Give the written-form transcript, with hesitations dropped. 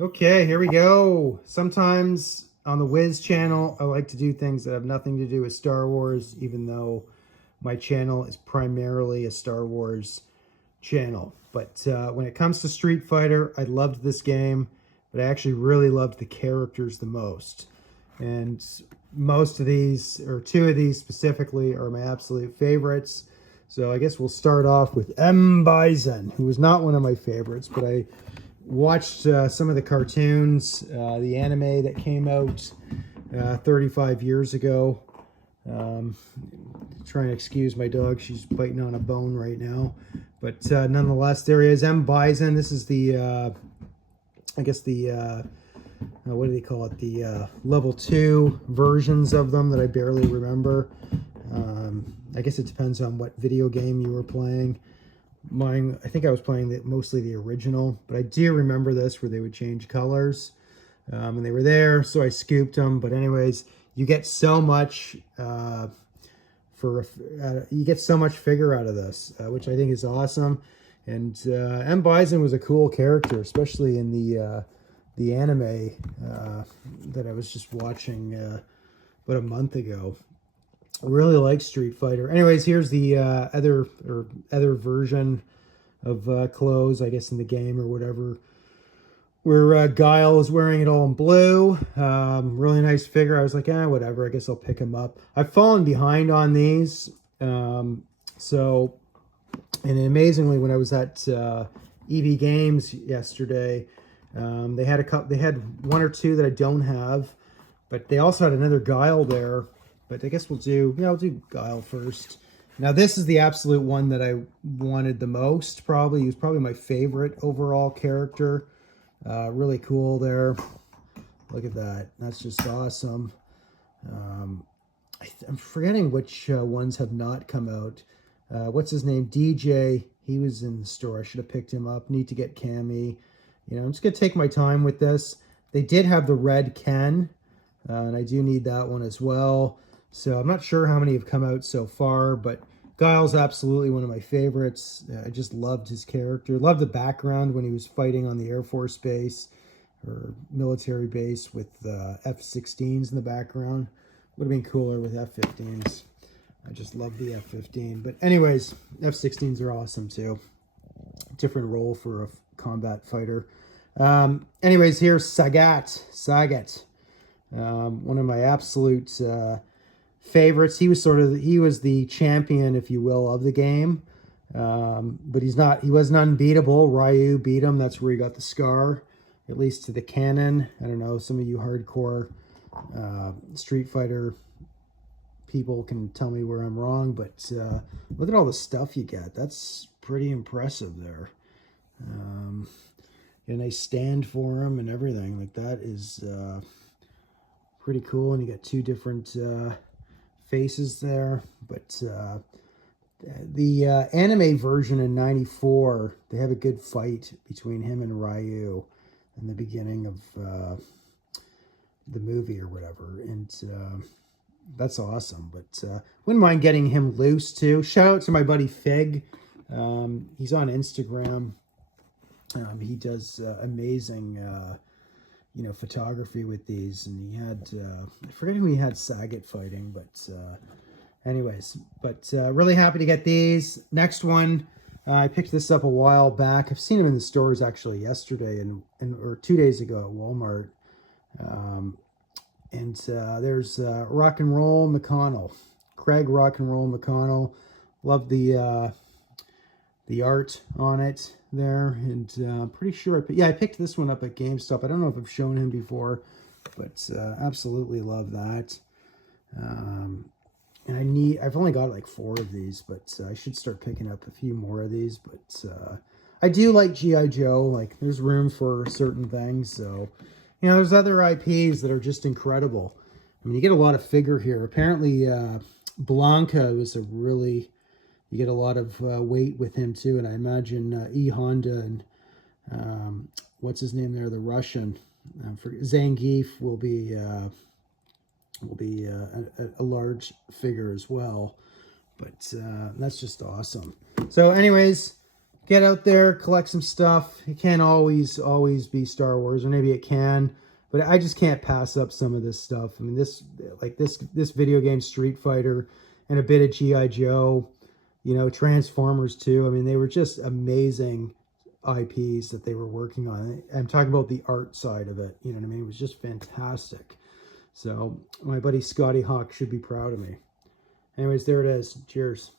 Okay, here we go. Sometimes on the Wiz channel, I like to do things that have nothing to do with Star Wars, even though my channel is primarily a Star Wars channel. But when it comes to Street Fighter, I loved this game, but I actually really loved the characters the most. And most of these, or two of these specifically, are my absolute favorites. So I guess we'll start off with M.BISON, who was not one of my favorites, but I watched some of the cartoons, the anime that came out 35 years ago. Trying to excuse my dog, she's biting on a bone right now. But nonetheless, there he is, M.BISON. This is the, I guess the, what do they call it? The level 2 versions of them that I barely remember. I guess it depends on what video game you were playing. Mine, I think I was playing mostly the original, but I do remember this where they would change colors, and they were there, so I scooped them. But anyways, you get so much you get so much figure out of this, which I think is awesome. And M.BISON was a cool character, especially in the anime that I was just watching about a month ago. I really like Street Fighter. Anyways, here's the other version of clothes, I guess, in the game or whatever, where Guile is wearing it all in blue. Really nice figure. I was like, whatever. I guess I'll pick him up. I've fallen behind on these. And amazingly, when I was at EV Games yesterday, they had one or two that I don't have, but they also had another Guile there. But I guess I'll do Guile first. Now this is the absolute one that I wanted the most, probably. He was probably my favorite overall character. Really cool there. Look at that. That's just awesome. I'm forgetting which ones have not come out. What's his name? DJ. He was in the store. I should have picked him up. Need to get Cammy. I'm just going to take my time with this. They did have the red Ken, and I do need that one as well. So I'm not sure how many have come out so far, but Guile's absolutely one of my favorites. I just loved his character. Loved the background when he was fighting on the Air Force base or military base with F-16s in the background. Would have been cooler with F-15s. I just love the F-15. But anyways, F-16s are awesome too. Different role for a combat fighter. Anyways, here's Sagat. One of my absolute favorites. He was the champion, if you will, of the game. But he wasn't unbeatable. Ryu beat him. That's where he got the scar, at least to the canon. I don't know, some of you hardcore Street Fighter people can tell me where I'm wrong, but look at all the stuff you get. That's pretty impressive there. A nice stand for him and everything. Like, that is pretty cool. And you got two different faces there. But the anime version in '94, they have a good fight between him and Ryu in the beginning of the movie or whatever. And that's awesome. But wouldn't mind getting him loose too. Shout out to my buddy Fig. He's on Instagram. He does amazing photography with these, and he had I forget who he had Sagat fighting, but anyways, really happy to get these. Next one, I picked this up a while back. I've seen him in the stores actually yesterday or 2 days ago at Walmart. There's Rock and Roll McConnell, Craig Rock and Roll McConnell. Love the art on it there, and I'm pretty sure I picked this one up at GameStop. I don't know if I've shown him before, but absolutely love that. And I've only got like 4 of these, but I should start picking up a few more of these. But I do like G.I. Joe. Like, there's room for certain things, so there's other IPs that are just incredible. I mean, you get a lot of figure here. Apparently Blanca was you get a lot of weight with him too, and I imagine E. Honda and what's his name there, the Russian, Zangief will be a large figure as well. But that's just awesome. So anyways, get out there, collect some stuff. It can't always be Star Wars, or maybe it can, but I just can't pass up some of this stuff. I mean, this video game, Street Fighter, and a bit of GI Joe, you know, Transformers too. I mean, they were just amazing IPs that they were working on. I'm talking about the art side of it. You know what I mean? It was just fantastic. So my buddy Scotty Hawk should be proud of me. Anyways, there it is. Cheers.